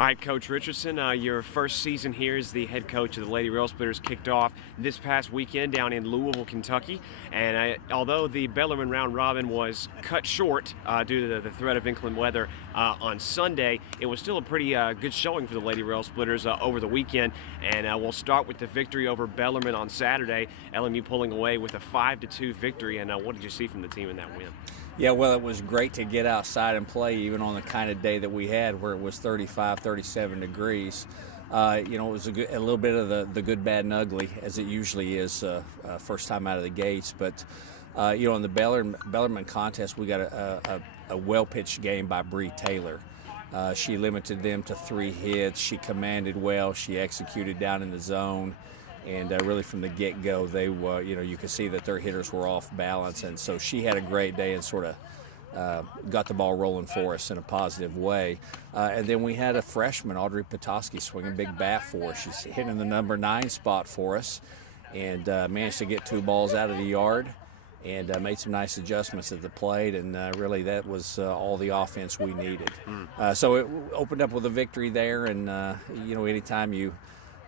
All right, Coach Richardson, your first season here as the head coach of the Lady Rail Splitters kicked off this past weekend down in Louisville, Kentucky. And although the Bellarmine round robin was cut short due to the threat of inclement weather on Sunday, it was still a pretty good showing for the Lady Rail Splitters over the weekend. And we'll start with the victory over Bellarmine on Saturday. LMU pulling away with a 5-2 victory. And what did you see from the team in that win? Yeah, well, it was great to get outside and play even on the kind of day that we had where it was 35, 37 degrees. It was a little bit of the good, bad, and ugly, as it usually is first time out of the gates. But, in the Bellarmine contest, we got a well-pitched game by Bree Taylor. She limited them to 3 hits. She commanded well. She executed down in the zone. And really from the get-go, they you could see that their hitters were off balance. And so she had a great day and sort of got the ball rolling for us in a positive way. And then we had a freshman, Audrey Petoskey, swinging big bat for us. She's hitting the number 9 spot for us and managed to get 2 balls out of the yard and made some nice adjustments at the plate. And really that was all the offense we needed. So it opened up with a victory there. And, anytime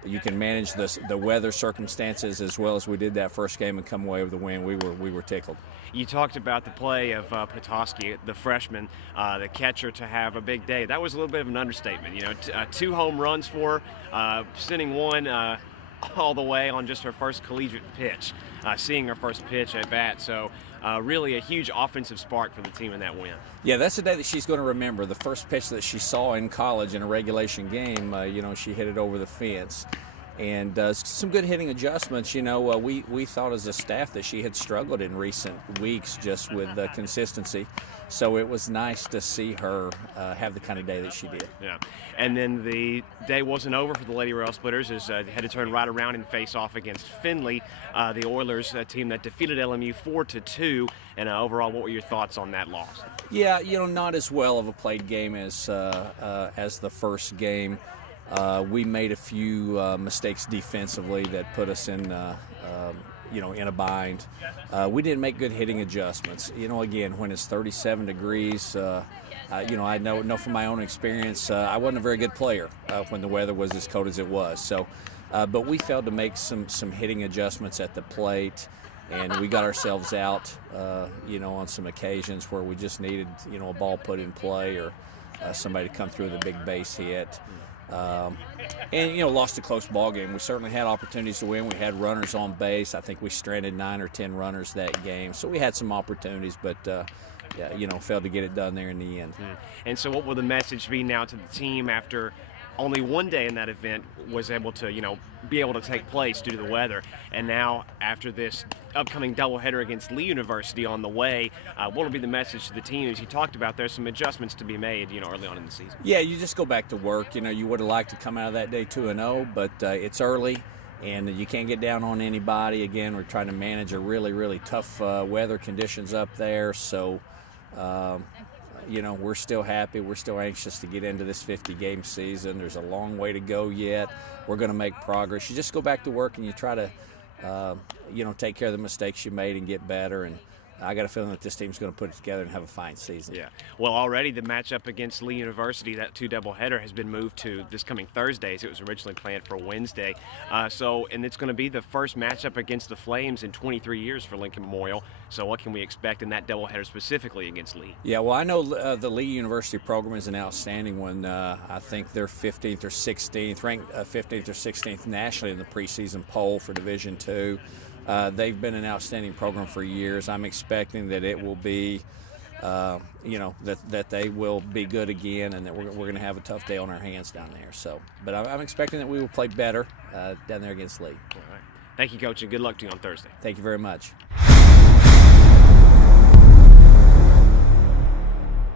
you can manage the weather circumstances as well as we did that first game and come away with a win, we were tickled. You talked about the play of Petoskey, the freshman, the catcher, to have a big day. That was a little bit of an understatement. 2 home runs for her, sending one all the way on just her first collegiate pitch, seeing her first pitch at bat. So really a huge offensive spark for the team in that win. Yeah, that's the day that she's going to remember. The first pitch that she saw in college in a regulation game, she hit it over the fence. And some good hitting adjustments. We thought as a staff that she had struggled in recent weeks just with consistency. So it was nice to see her have the kind of day that she did. Yeah, and then the day wasn't over for the Lady Rail Splitters as they had to turn right around and face off against Findlay, the Oilers team that defeated LMU 4-2. And overall, what were your thoughts on that loss? Yeah, not as well of a played game as the first game. We made a few mistakes defensively that put us in in a bind. We didn't make good hitting adjustments. Again, when it's 37 degrees, I know from my own experience, I wasn't a very good player when the weather was as cold as it was. So, but we failed to make some hitting adjustments at the plate, and we got ourselves out, on some occasions where we just needed, a ball put in play or somebody to come through with a big base hit. Lost a close ball game. We certainly had opportunities to win. We had runners on base. I think we stranded 9 or 10 runners that game. So we had some opportunities, but failed to get it done there in the end. And so what will the message be now to the team after only one day in that event was able to, be able to take place due to the weather, and now after this upcoming doubleheader against Lee University on the way, what will be the message to the team? As you talked about, there's some adjustments to be made, early on in the season. Yeah, you just go back to work. You would have liked to come out of that day 2-0, but it's early, and you can't get down on anybody. Again, we're trying to manage a really, really tough weather conditions up there, so we're still happy. We're still anxious to get into this 50-game season. There's a long way to go yet. We're going to make progress. You just go back to work and you try to, take care of the mistakes you made and get better. And I got a feeling that this team's going to put it together and have a fine season. Yeah. Well, already the matchup against Lee University, that 2 doubleheader, has been moved to this coming Thursdays. It was originally planned for Wednesday. And it's going to be the first matchup against the Flames in 23 years for Lincoln Memorial. So what can we expect in that doubleheader specifically against Lee? Yeah, well, I know the Lee University program is an outstanding one. I think they're 15th or 16th, ranked 15th or 16th nationally in the preseason poll for Division II. They've been an outstanding program for years. I'm expecting that it will be, that they will be good again, and that we're going to have a tough day on our hands down there. So, but I'm expecting that we will play better down there against Lee. All right. Thank you, Coach, and good luck to you on Thursday. Thank you very much.